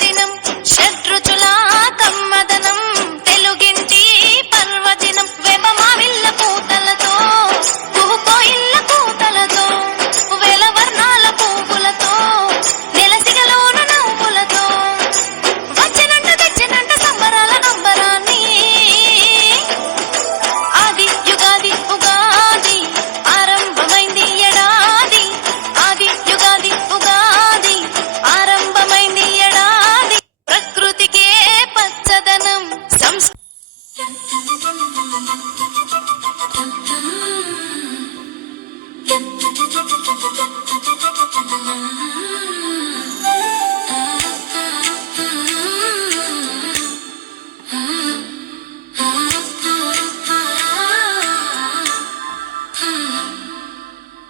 దినం షడ్రుచుల కమ్మదనం తెలుగింటి పర్వదినం వేప మావిళ్ళ పూతలతో కోయిళ్ళ కూతలతో వేల వర్ణాల పువ్వులతో నెలసిగలోన నవ్వులతో వచ్చినంట తెచ్చినంట సంబరాల నంబరాన్ని ఆది యుగాది ఉగాది ఆరంభమైంది ఎడాది ఆది యుగాది ఉగాది ఆరంభమైంది ఎడాది ప్రకృతికే పచ్చదనం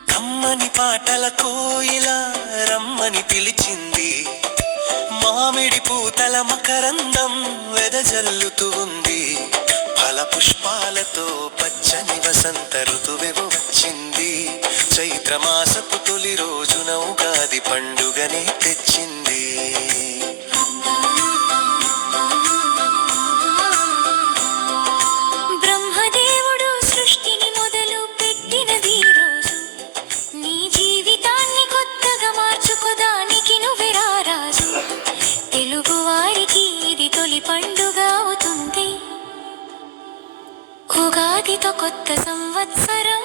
కమ్మని పాటల కోయిల రమ్మని పిలిచింది మామిడి పూతల మకరందం వెదజల్లుతూ ఉంది ఫల పుష్పాలతో పచ్చని వసంత ఋతువెవ వచ్చింది చైత్రమాసపు తొలి రోజున ఉగాది పండుగనే తెచ్చింది బ్రహ్మదేవుడు సృష్టిని మొదలు పెట్టినది రోజు నీ జీవితాన్ని కొత్తగా మార్చుకోదానికి నువ్వెరా రాజు తెలుగు వారికి ఇది తొలి పండుగ అవుతుంది ఉగాదితో కొత్త సంవత్సరం